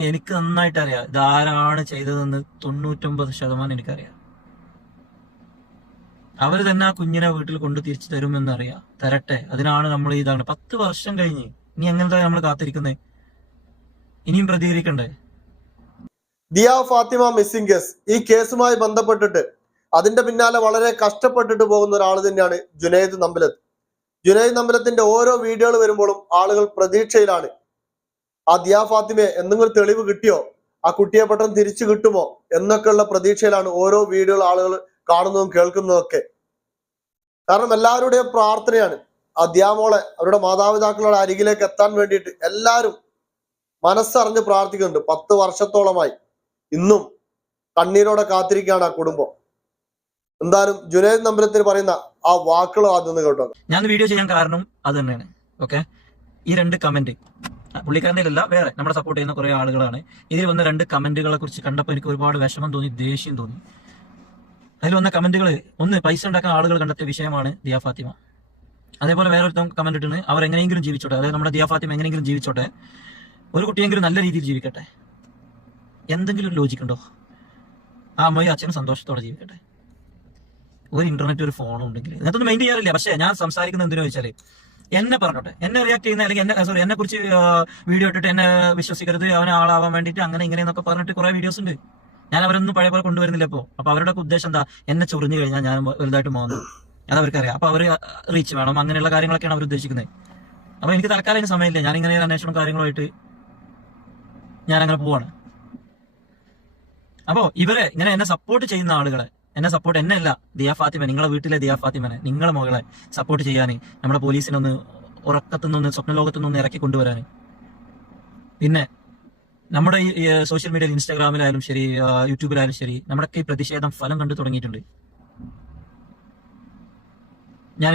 എനിക്ക് നന്നായിട്ട് അറിയാം ഇതാരാണ് ചെയ്തതെന്ന് തൊണ്ണൂറ്റൊമ്പത് ശതമാനം എനിക്കറിയാം. അവർ തന്നെ ആ കുഞ്ഞിനെ വീട്ടിൽ കൊണ്ട് തിരിച്ചു തരുമെന്ന് അറിയാം തരട്ടെ. അതിനാണ് നമ്മൾ ഇതാണ്. പത്ത് വർഷം കഴിഞ്ഞ്. ഇനി എങ്ങനത്തെ നമ്മൾ കാത്തിരിക്കുന്നത് ഇനിയും പ്രതികരിക്കണ്ടേ? Diya Fathima missing case. ഈ കേസുമായി ബന്ധപ്പെട്ടിട്ട് അതിന്റെ പിന്നാലെ വളരെ കഷ്ടപ്പെട്ടിട്ട് പോകുന്ന ഒരാൾ തന്നെയാണ് ജുനൈദ് നമ്പലത്ത്. ജുനൈദ് നമ്പലത്തിന്റെ ഓരോ വീഡിയോകൾ വരുമ്പോഴും ആളുകൾ പ്രതീക്ഷയിലാണ്. ആ ദിയാ ഫാത്തിമയെ എന്തെങ്കിലും തെളിവ് കിട്ടിയോ? ആ കുട്ടിയെ പെട്ടെന്ന് തിരിച്ചു കിട്ടുമോ? എന്നൊക്കെയുള്ള പ്രതീക്ഷയിലാണ് ഓരോ വീഡിയോകൾ ആളുകൾ കാണുന്നതും കേൾക്കുന്നതും ഒക്കെ കാരണം എല്ലാവരുടെയും പ്രാർത്ഥനയാണ്. ആ ദിയാമോളെ അവരുടെ മാതാപിതാക്കളുടെ അരികിലേക്ക് എത്താൻ വേണ്ടിയിട്ട് എല്ലാവരും മനസ്സറിഞ്ഞ് പ്രാർത്ഥിക്കുന്നുണ്ട്. പത്ത് വർഷത്തോളമായി. ഇന്നും കണ്ണീരോടെ കാത്തിരിക്കുകയാണ് ആ കുടുംബം. എന്തായാലും ജുനേദ് നമ്പരത്തിൽ പറയുന്ന ആ വാക്കുകൾ ആദ്യം കേട്ടോ ഞാൻ വീഡിയോ ചെയ്യാൻ കാരണം അത് തന്നെയാണ്. ഓക്കെ ഈ രണ്ട് കമന്റ് പുള്ളിക്കാരന്റെ അല്ല വേറെ നമ്മളെ സപ്പോർട്ട് ചെയ്യുന്ന കുറേ ആളുകളാണ്. ഇതിൽ വന്ന രണ്ട് കമന്റുകളെ കുറിച്ച് കണ്ടപ്പോൾ എനിക്ക് ഒരുപാട് വിഷമം തോന്നി ദേഷ്യം തോന്നി. അതിൽ വന്ന കമന്റുകൾ ഒന്ന് പൈസ ഉണ്ടാക്കാൻ ആളുകൾ കണ്ടെത്തിയ വിഷയമാണ് ദിയ ഫാത്തിമ. അതേപോലെ വേറൊരുത്തം കമന്റ് ഇട്ടിന് അവർ എങ്ങനെയെങ്കിലും ജീവിച്ചോട്ടെ. അതായത് നമ്മുടെ ദിയ ഫാത്തിമ എങ്ങനെയെങ്കിലും ജീവിച്ചോട്ടെ. ഒരു കുട്ടിയെങ്കിലും നല്ല രീതിയിൽ ജീവിക്കട്ടെ. എന്തെങ്കിലും ലോജിക് ഉണ്ടോ? ആ അമ്മയും അച്ഛനും സന്തോഷത്തോടെ ജീവിക്കട്ടെ. ഒരു ഇന്റർനെറ്റ് ഒരു ഫോണും ഉണ്ടെങ്കിൽ. ഇതിനകത്തൊന്നും മെയിൻ ചെയ്യാറില്ല. പക്ഷേ ഞാൻ സംസാരിക്കുന്നത് എന്തിനാ വെച്ചാൽ എന്നെ പറഞ്ഞോട്ടെ. എന്നെ റിയാക്ട് ചെയ്യുന്ന അല്ലെങ്കിൽ എന്നെ സോറി എന്നെ കുറിച്ച് വീഡിയോ ഇട്ടിട്ട് എന്നെ വിശ്വസിക്കരുത് അവനെ ആളാവാൻ വേണ്ടിയിട്ട് അങ്ങനെ ഇങ്ങനെ എന്നൊക്കെ പറഞ്ഞിട്ട് കുറെ വീഡിയോസ് ഉണ്ട്. ഞാൻ അവരൊന്നും പഴയ പോലെ കൊണ്ടുവരുന്നില്ല ഇപ്പോൾ അപ്പൊ അവരുടെ ഉദ്ദേശം എന്താ? എന്നെ ചൊറിഞ്ഞു കഴിഞ്ഞാൽ ഞാൻ വലുതായിട്ട് പോകുന്നു അത് അവർക്കറിയാം. അപ്പൊ അവർ റീച്ച് വേണം. അങ്ങനെയുള്ള കാര്യങ്ങളൊക്കെയാണ് അവർ ഉദ്ദേശിക്കുന്നത്. അപ്പൊ എനിക്ക് തൽക്കാലം സമയമില്ല. ഞാൻ ഇങ്ങനെ അന്വേഷണം കാര്യങ്ങളുമായിട്ട് ഞാൻ അങ്ങനെ പോവാണ്. അപ്പോ ഇവരെ ഇങ്ങനെ എന്നെ സപ്പോർട്ട് ചെയ്യുന്ന ആളുകളെ എന്നെ സപ്പോർട്ട് എന്നെ അല്ല ദിയാ ഫാത്തിമ നിങ്ങളെ വീട്ടിലെ ദിയാ ഫാത്തിമനെ നിങ്ങളെ മകളെ സപ്പോർട്ട് ചെയ്യാൻ നമ്മുടെ പോലീസിനൊന്ന് ഉറക്കത്തു നിന്ന് സ്വപ്നലോകത്തു നിന്ന് ഇറക്കി കൊണ്ടുവരാൻ പിന്നെ നമ്മുടെ ഈ സോഷ്യൽ മീഡിയയിൽ ഇൻസ്റ്റാഗ്രാമിലായാലും ശരി യൂട്യൂബിലായാലും ശരി നമ്മുടെയൊക്കെ ഈ പ്രതിഷേധം ഫലം കണ്ടു തുടങ്ങിയിട്ടുണ്ട്. ഞാൻ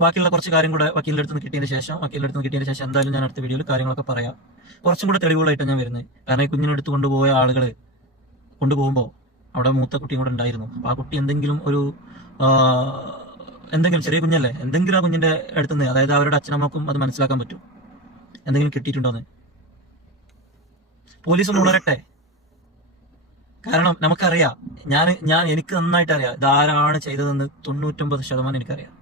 ബാക്കിയുള്ള കുറച്ച് കാര്യം കൂടെ വക്കീലിന്റെ അടുത്ത് നിന്ന് കിട്ടിയതിന് ശേഷം വക്കീലിന്റെ അടുത്ത് നിന്ന് കിട്ടിയതിന് ശേഷം എന്തായാലും ഞാൻ അടുത്ത വീഡിയോയിൽ കാര്യങ്ങളൊക്കെ പറയാം. കുറച്ചും കൂടെ തെളിവുകളായിട്ടാണ് ഞാൻ വരുന്നത്. കാരണം ഈ കുഞ്ഞിനെ എടുത്ത് കൊണ്ടുപോയ ആളുകൾ കൊണ്ടുപോകുമ്പോൾ അവിടെ മൂത്ത കുട്ടിയും കൂടെ ഉണ്ടായിരുന്നു. ആ കുട്ടി എന്തെങ്കിലും ഒരു എന്തെങ്കിലും ചെറിയ കുഞ്ഞല്ലേ എന്തെങ്കിലും ആ കുഞ്ഞിന്റെ അടുത്തുനിന്ന് അതായത് അവരുടെ അച്ഛനമ്മക്കും അത് മനസ്സിലാക്കാൻ പറ്റും. എന്തെങ്കിലും കിട്ടിയിട്ടുണ്ടോന്ന്. പോലീസ് ഒന്ന് ഉണരട്ടെ? കാരണം നമുക്കറിയാം ഞാൻ ഞാൻ എനിക്ക് നന്നായിട്ട് അറിയാം ഇതാരാണ് ചെയ്തതെന്ന് തൊണ്ണൂറ്റൊമ്പത് ശതമാനം എനിക്കറിയാം.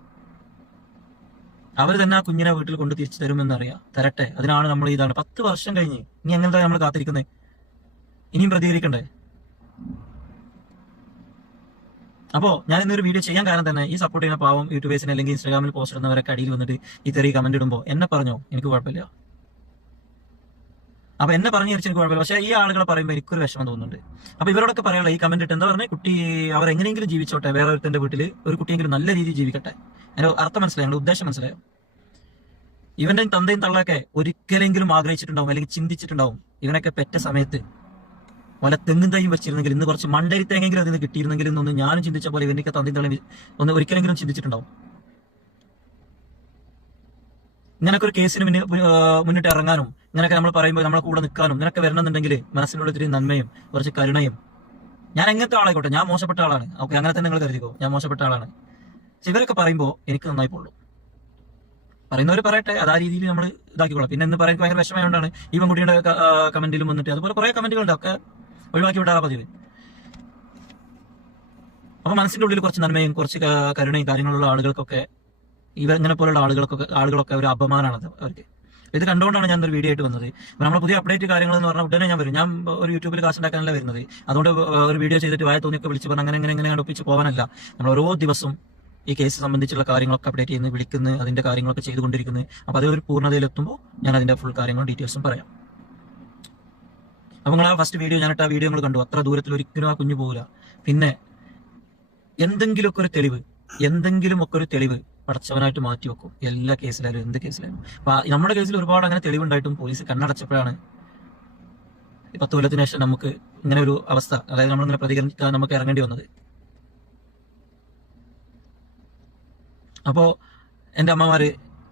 അവർ തന്നെ ആ കുഞ്ഞിനെ വീട്ടിൽ കൊണ്ട് തിരിച്ചു തരുമെന്നറിയാം. തരട്ടെ അതിനാണ് നമ്മൾ ഇതാണ്. പത്ത് വർഷം കഴിഞ്ഞ് ഇനി എങ്ങനത്തെ നമ്മൾ കാത്തിരിക്കുന്നത് ഇനിയും പ്രതികരിക്കണ്ടേ? അപ്പോ ഞാൻ ഇന്നൊരു വീഡിയോ ചെയ്യാൻ കാരണം തന്നെ ഈ സപ്പോർട്ട് ചെയ്യുന്ന പാവം യൂട്യൂബേഴ്സിന് അല്ലെങ്കിൽ ഇൻസ്റ്റാഗ്രാമിൽ പോസ്റ്റ് ഇടുന്നവരൊക്കെ അടിയിൽ വന്നിട്ട് ഈ തെറി കമന്റ് ഇടുമ്പോൾ എന്നെ പറഞ്ഞോ? എനിക്ക് കുഴപ്പമില്ല. അപ്പൊ എന്നെ പറഞ്ഞു തിരിച്ചു എനിക്ക് കുഴപ്പമില്ല. പക്ഷേ ഈ ആളുകളെ പറയുമ്പോൾ എനിക്കൊരു വിഷമം തോന്നുന്നുണ്ട്. അപ്പൊ ഇവരോടൊക്കെ പറയാനുള്ള ഈ കമന്റ് ഇട്ട് എന്താ പറഞ്ഞാൽ കുട്ടി അവർ എങ്ങനെയെങ്കിലും ജീവിച്ചോട്ടെ വേറെ ഒരുത്തന്റെ വീട്ടിൽ ഒരു കുട്ടിയെങ്കിലും നല്ല രീതിയിൽ ജീവിക്കട്ടെ. എന്റെ അർത്ഥം മനസ്സിലായോ? എന്റെ ഉദ്ദേശം മനസ്സിലായോ? ഇവന്റെ തന്തയും തള്ളൊക്കെ ഒരിക്കലെങ്കിലും ആഗ്രഹിച്ചിട്ടുണ്ടാവും അല്ലെങ്കിൽ ചിന്തിച്ചിട്ടുണ്ടാവും ഇവനൊക്കെ പെറ്റ സമയത്ത്. വല്ല തെങ്ങും തൈയും വെച്ചിരുന്നെങ്കിൽ ഇന്ന് കുറച്ച് മണ്ടരി തേങ്ങെങ്കിലും അതിന് കിട്ടിയിരുന്നെങ്കിൽ എന്നൊന്ന് ഞാനും ചിന്തിച്ച പോലെ ഇവനൊക്കെ തള്ളയും ഒന്ന് ഒരിക്കലെങ്കിലും ചിന്തിച്ചിട്ടുണ്ടാവും. ഇങ്ങനൊക്കെ ഒരു കേസിന് മുന്നിൽ മുന്നിട്ട് ഇറങ്ങാനും ഇങ്ങനൊക്കെ നമ്മൾ പറയുമ്പോൾ നമ്മളെ കൂടെ നിൽക്കാനും ഇങ്ങനൊക്കെ വരണമെന്നുണ്ടെങ്കിൽ മനസ്സിലുള്ള ഇത്തിരി നന്മയും കുറച്ച് കരുണയും. ഞാൻ എങ്ങനത്തെ ആളായിക്കോട്ടെ? ഞാൻ മോശപ്പെട്ട ആളാണ്. ഓക്കെ അങ്ങനെ തന്നെ നിങ്ങൾ കരുതിക്കോ. ഞാൻ മോശപ്പെട്ട ആളാണ്. ഇവരൊക്കെ പറയുമ്പോൾ എനിക്ക് നന്നായി പോളൂ പറയുന്നവർ പറയട്ടെ അത് ആ രീതിയിൽ നമ്മൾ ഇതാക്കിക്കോളാം. പിന്നെ എന്ന് പറയാൻ ഭയങ്കര വിഷമമായതുകൊണ്ടാണ് ഈ പെൺകുട്ടിയുടെ കമന്റിലും വന്നിട്ട് അതുപോലെ കുറെ കമന്റുകളുണ്ട് ഒക്കെ ഒഴിവാക്കി വിടാറാ പതിവ്. അപ്പൊ മനസ്സിന്റെ ഉള്ളിൽ കുറച്ച് നന്മയും കുറച്ച് കരുണയും കാര്യങ്ങളുള്ള ആളുകൾക്കൊക്കെ ഇവ ഇങ്ങനെ പോലുള്ള ആളുകൾക്കൊക്കെ ആളുകളൊക്കെ ഒരു അപമാനമാണ് അവർക്ക്. ഇത് കണ്ടുകൊണ്ടാണ് ഞാൻ ഒരു വീഡിയോ ആയിട്ട് വന്നത്. നമ്മൾ പുതിയ അപ്ഡേറ്റ് കാര്യങ്ങൾ എന്ന് പറഞ്ഞാൽ ഉടനെ ഞാൻ വരും. ഞാൻ ഒരു യൂട്യൂബിൽ കാശ് ഉണ്ടാക്കാനല്ല വരുന്നത്. അതുകൊണ്ട് ഒരു വീഡിയോ ചെയ്തിട്ട് വായ തോന്നിയൊക്കെ വിളിച്ച് പറഞ്ഞ് അങ്ങനെ അങ്ങനെ അങ്ങനെ ഒപ്പിച്ച് പോകാനല്ല നമ്മൾ ഓരോ ദിവസവും ഈ കേസ് സംബന്ധിച്ചുള്ള കാര്യങ്ങളൊക്കെ അപ്ഡേറ്റ് ചെയ്യുന്നു വിളിക്കുന്നു അതിന്റെ കാര്യങ്ങളൊക്കെ ചെയ്തുകൊണ്ടിരിക്കുന്നു. അപ്പൊ അതൊരു പൂർണതയിലെത്തുമ്പോൾ ഞാൻ അതിന്റെ ഫുൾ കാര്യങ്ങളും ഡീറ്റെയിൽസും പറയാം. നിങ്ങൾ ആ ഫസ്റ്റ് വീഡിയോ ഞാനിട്ട് ആ വീഡിയോ കണ്ടു. അത്ര ദൂരത്തിൽ ഒരിക്കലും ആ കുഞ്ഞു പോകില്ല പിന്നെ എന്തെങ്കിലുമൊക്കെ ഒരു തെളിവ് എന്തെങ്കിലും ഒക്കെ ഒരു തെളിവ് പടച്ചവനായിട്ട് മാറ്റി വെക്കും. എല്ലാ കേസിലായാലും എന്ത് കേസിലായാലും. അപ്പൊ നമ്മുടെ കേസിൽ ഒരുപാട് അങ്ങനെ തെളിവുണ്ടായിട്ടും പോലീസ് കണ്ണടച്ചപ്പോഴാണ് പത്ത് കൊല്ലത്തിന് ശേഷം നമുക്ക് ഇങ്ങനെ ഒരു അവസ്ഥ അതായത് നമ്മൾ നമ്മളിങ്ങനെ പ്രതികരിക്കാൻ നമുക്ക് ഇറങ്ങേണ്ടി വന്നത്. അപ്പോ എന്റെ അമ്മമാര്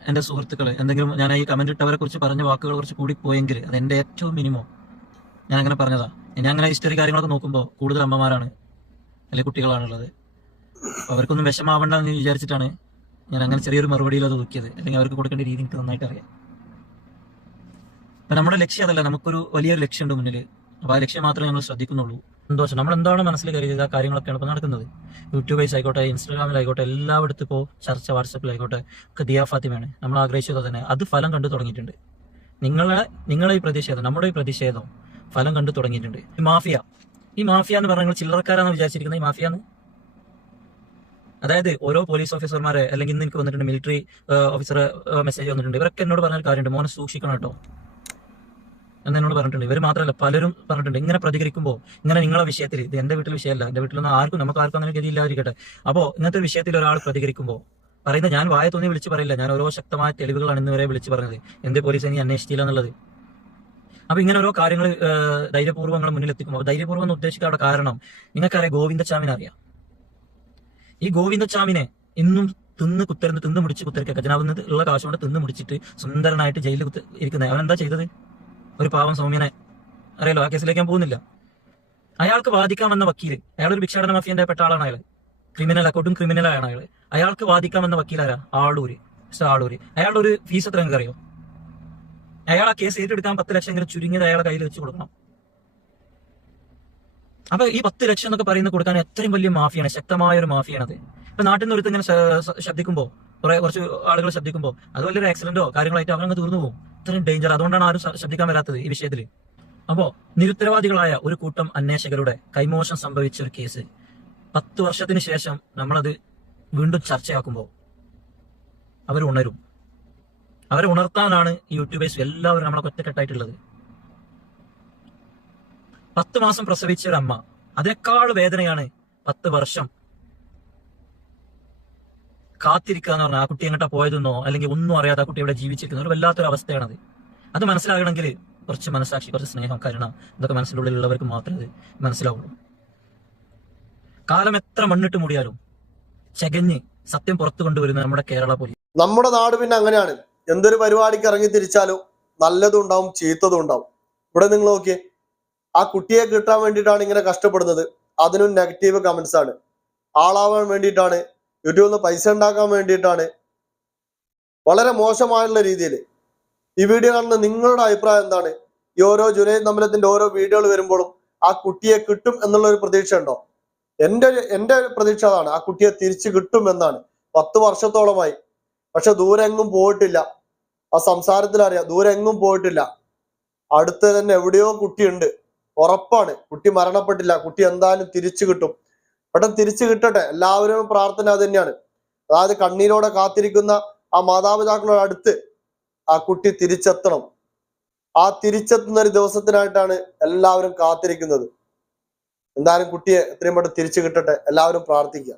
എന്റെ സുഹൃത്തുക്കൾ എന്തെങ്കിലും ഞാൻ ഈ കമന്റ് ഇട്ടവരെ കുറിച്ച് പറഞ്ഞ വാക്കുകൾ കുറച്ച് കൂടി പോയെങ്കിൽ അത് എന്റെ ഏറ്റവും മിനിമം ഞാൻ അങ്ങനെ പറഞ്ഞതാ. ഞാൻ അങ്ങനെ ഹിസ്റ്ററി കാര്യങ്ങളൊക്കെ നോക്കുമ്പോൾ കൂടുതൽ അമ്മമാരാണ് അല്ലെങ്കിൽ കുട്ടികളാണുള്ളത്. അവർക്കൊന്നും വിഷമാവണ്ട എന്ന് വിചാരിച്ചിട്ടാണ് ഞാൻ അങ്ങനെ ചെറിയൊരു മറുപടിയിൽ അത് നോക്കിയത് അല്ലെങ്കിൽ അവർക്ക് കൊടുക്കേണ്ട രീതി എനിക്ക് നന്നായിട്ട് അറിയാം. അപ്പൊ നമ്മുടെ ലക്ഷ്യം അതല്ല നമുക്കൊരു വലിയൊരു ലക്ഷ്യമുണ്ട് മുന്നിൽ അപ്പൊ ആ ലക്ഷ്യം മാത്രമേ നമ്മൾ ശ്രദ്ധിക്കുന്നുള്ളൂ. സന്തോഷം. നമ്മൾ എന്താണ് മനസ്സിൽ കരുതിയത് ആ കാര്യങ്ങളൊക്കെയാണ് ഇപ്പൊ നടക്കുന്നത്. യൂട്യൂബ് വൈസ് ആയിക്കോട്ടെ ഇൻസ്റ്റാഗ്രാമിലായിക്കോട്ടെ എല്ലായിടത്തും ഇപ്പോൾ ചർച്ച വാട്സപ്പിലായിക്കോട്ടെ ഒക്കെ ദിയാ ഫാത്തിമയാണ്. നമ്മൾ ആഗ്രഹിച്ചത് തന്നെ അത് ഫലം കണ്ടു തുടങ്ങിയിട്ടുണ്ട്. നിങ്ങളെ നിങ്ങളെ ഈ പ്രതിഷേധം നമ്മുടെ ഈ പ്രതിഷേധം ഫലം കണ്ടു തുടങ്ങിയിട്ടുണ്ട്. ഈ മാഫിയ. ഈ മാഫിയ എന്ന് പറഞ്ഞാൽ നിങ്ങൾ ചില്ലറക്കാരാന്ന് വിചാരിച്ചിരിക്കുന്നത്. ഈ മാഫിയ എന്ന്? അതായത് ഓരോ പോലീസ് ഓഫീസർമാരെ അല്ലെങ്കിൽ ഇന്ന് എനിക്ക് വന്നിട്ടുണ്ട് മിലിറ്ററി ഓഫീസർ മെസ്സേജ് വന്നിട്ടുണ്ട്. ഇവരൊക്കെ എന്നോട് പറഞ്ഞൊരു കാര്യമുണ്ട്. മോനെ സൂക്ഷിക്കണം കേട്ടോ. എന്ന് എന്നോട് പറഞ്ഞിട്ടുണ്ട്. ഇവർ മാത്രമല്ല പലരും പറഞ്ഞിട്ടുണ്ട്. ഇങ്ങനെ പ്രതികരിക്കുമ്പോൾ ഇങ്ങനെ നിങ്ങളെ വിഷയത്തിൽ ഇത് എന്റെ വീട്ടിലെ വിഷയമല്ല. എന്റെ വീട്ടിലൊന്നും ആർക്കും നമുക്ക് ആർക്കും അങ്ങനെ ഗതിയില്ലാതിരിക്കട്ടെ അപ്പോൾ ഇങ്ങനത്തെ വിഷയത്തിൽ ഒരാൾ പ്രതികരിക്കുമ്പോൾ പറയുന്നത് ഞാൻ വായ തോന്നി വിളിച്ച് പറയില്ല. ഞാൻ ഓരോ ശക്തമായ തെളിവുകളാണ് ഇന്ന് വരെ വിളിച്ച് പറഞ്ഞത്. എന്ത് പോലീസ് ഇനി അന്വേഷിച്ചില്ല എന്നുള്ളത്? അപ്പൊ ഇങ്ങനെ ഓരോ കാര്യങ്ങൾ ധൈര്യപൂർവം നിങ്ങൾ മുന്നിൽ എത്തിക്കുമ്പോൾ ധൈര്യപൂർവം എന്ന് ഉദ്ദേശിക്കാനുള്ള കാരണം നിങ്ങൾക്കറിയാം ഗോവിന്ദച്ചാമിനെ അറിയാം. ഈ ഗോവിന്ദച്ചാമിനെ ഇന്നും തിന്ന് കുത്തരുന്ന് തിന്ന് മുടിച്ച് കുത്തരക്ക ഖജനാവിൽ ഉള്ള കാശ് കൊണ്ട് തിന്ന് മുടിച്ചിട്ട് സുന്ദരനായിട്ട് ജയിലിൽ കുത്തി ഇരിക്കുന്നത് അവൻ എന്താ ചെയ്തത്? ഒരു പാവം സൗമ്യനെ. അറിയാലോ ആ കേസിലേക്ക് ഞാൻ പോകുന്നില്ല. അയാൾക്ക് വാദിക്കാമെന്ന വക്കീൽ അയാൾ ഒരു ഭിക്ഷാടന മഫിയന്റെ പെട്ട ആളാണ് അയാൾ ക്രിമിനൽ അക്കൗണ്ടും ക്രിമിനലാണ് അയാൾ അയാൾക്ക് വാദിക്കാൻ വന്ന വക്കീലാരാ? ആളൂര്. മിസ്റ്റർ ആളൂര്. അയാളുടെ ഒരു ഫീസ് എത്ര നിങ്ങൾക്ക് അറിയോ അയാൾ ആ കേസ് ഏറ്റെടുക്കാൻ പത്ത് ലക്ഷം എങ്കിലും ചുരുങ്ങിയത് അയാളെ കയ്യിൽ വെച്ച് കൊടുക്കണം. അപ്പൊ ഈ പത്ത് ലക്ഷം എന്നൊക്കെ പറയുന്നത് കൊടുക്കാൻ എത്രയും വലിയ മാഫിയാണ് ശക്തമായ ഒരു മാഫിയാണത് ഇപ്പൊ നാട്ടിൽ നിന്ന് ഒരുത്ത് ഇങ്ങനെ കുറെ കുറച്ച് ആളുകൾ ശബ്ദിക്കുമ്പോ അത് വലിയൊരു ആക്സിഡന്റോ കാര്യങ്ങളായിട്ട് അവരങ്ങ് തീർന്നു പോകും. ഇത്രയും ഡേഞ്ചർ അതുകൊണ്ടാണ് ആരും ശബ്ദിക്കാൻ വരാത്തത് ഈ വിഷയത്തിൽ. അപ്പോ നിരുത്തരവാദികളായ ഒരു കൂട്ടം അന്വേഷകരുടെ കൈമോശം സംഭവിച്ച ഒരു കേസ് പത്ത് വർഷത്തിന് ശേഷം നമ്മളത് വീണ്ടും ചർച്ചയാക്കുമ്പോൾ അവർ ഉണരും. അവരെ ഉണർത്താനാണ് ഈ യൂട്യൂബേഴ്സ് എല്ലാവരും നമ്മളെ ഒറ്റക്കെട്ടായിട്ടുള്ളത്. പത്ത് മാസം പ്രസവിച്ച ഒരു അമ്മ. അതിനേക്കാൾ വേദനയാണ് പത്ത് വർഷം. കാത്തിരിക്കുക എന്ന് പറഞ്ഞാൽ ആ കുട്ടി എങ്ങോട്ടാ പോയതെന്നോ അല്ലെങ്കിൽ ഒന്നും അറിയാതെ ആ കുട്ടി ഇവിടെ ജീവിച്ചിരിക്കുന്ന ഒരു വല്ലാത്തൊരു അവസ്ഥയാണത്. അത് മനസ്സിലാകണമെങ്കിൽ കുറച്ച് മനസ്സാക്ഷി കുറച്ച് സ്നേഹം കരുണ ഇതൊക്കെ മനസ്സിനുള്ളിലുള്ളവർക്ക് മാത്രമേ അത് മനസ്സിലാവുള്ളൂ. കാലം എത്ര മണ്ണിട്ട് മൂടിയാലും ചകഞ്ഞ് സത്യം പുറത്തു കൊണ്ടുവരുന്ന നമ്മുടെ കേരള പോലീസ്. നമ്മുടെ നാട് പിന്നെ അങ്ങനെയാണ്. എന്തൊരു പരിപാടിക്ക് ഇറങ്ങി തിരിച്ചാലോ നല്ലതും ഉണ്ടാവും ചീത്തതും ഉണ്ടാവും. ഇവിടെ നിങ്ങൾ നോക്കിയേ ആ കുട്ടിയെ കിട്ടാൻ വേണ്ടിയിട്ടാണ് ഇങ്ങനെ കഷ്ടപ്പെടുന്നത്. അതിനും നെഗറ്റീവ് കമന്റ്സ് ആണ്. ആളാവാൻ വേണ്ടിയിട്ടാണ് യൂട്യൂബിൽ നിന്ന് പൈസ ഉണ്ടാക്കാൻ വേണ്ടിയിട്ടാണ്. വളരെ മോശമായുള്ള രീതിയിൽ. ഈ വീഡിയോ കാണുന്ന നിങ്ങളുടെ അഭിപ്രായം എന്താണ്? ഈ ഓരോ ജുനൈദ് നമ്പലത്തിന്റെ ഓരോ വീഡിയോകൾ വരുമ്പോഴും ആ കുട്ടിയെ കിട്ടും എന്നുള്ള ഒരു പ്രതീക്ഷ ഉണ്ടോ? എന്റെ ഒരു പ്രതീക്ഷ അതാണ് ആ കുട്ടിയെ തിരിച്ചു കിട്ടും എന്നാണ്. പത്ത് വർഷത്തോളമായി. പക്ഷെ ദൂരെ എങ്ങും പോയിട്ടില്ല. ആ സംസാരത്തിൽ അറിയാം ദൂരെ എങ്ങും പോയിട്ടില്ല. അടുത്ത് തന്നെ എവിടെയോ കുട്ടിയുണ്ട്. ഉറപ്പാണ്. കുട്ടി മരണപ്പെട്ടില്ല. കുട്ടി എന്തായാലും തിരിച്ചു കിട്ടും. പെട്ടെന്ന് തിരിച്ചു കിട്ടട്ടെ. എല്ലാവരും പ്രാർത്ഥന അത് തന്നെയാണ്. അതായത് കണ്ണീരോടെ കാത്തിരിക്കുന്ന ആ മാതാപിതാക്കളുടെ അടുത്ത് ആ കുട്ടി തിരിച്ചെത്തണം. ആ തിരിച്ചെത്തുന്ന ഒരു ദിവസത്തിനായിട്ടാണ് എല്ലാവരും കാത്തിരിക്കുന്നത്. എന്തായാലും കുട്ടിയെ എത്രയും പെട്ടെന്ന് തിരിച്ചു കിട്ടട്ടെ. എല്ലാവരും പ്രാർത്ഥിക്കുക.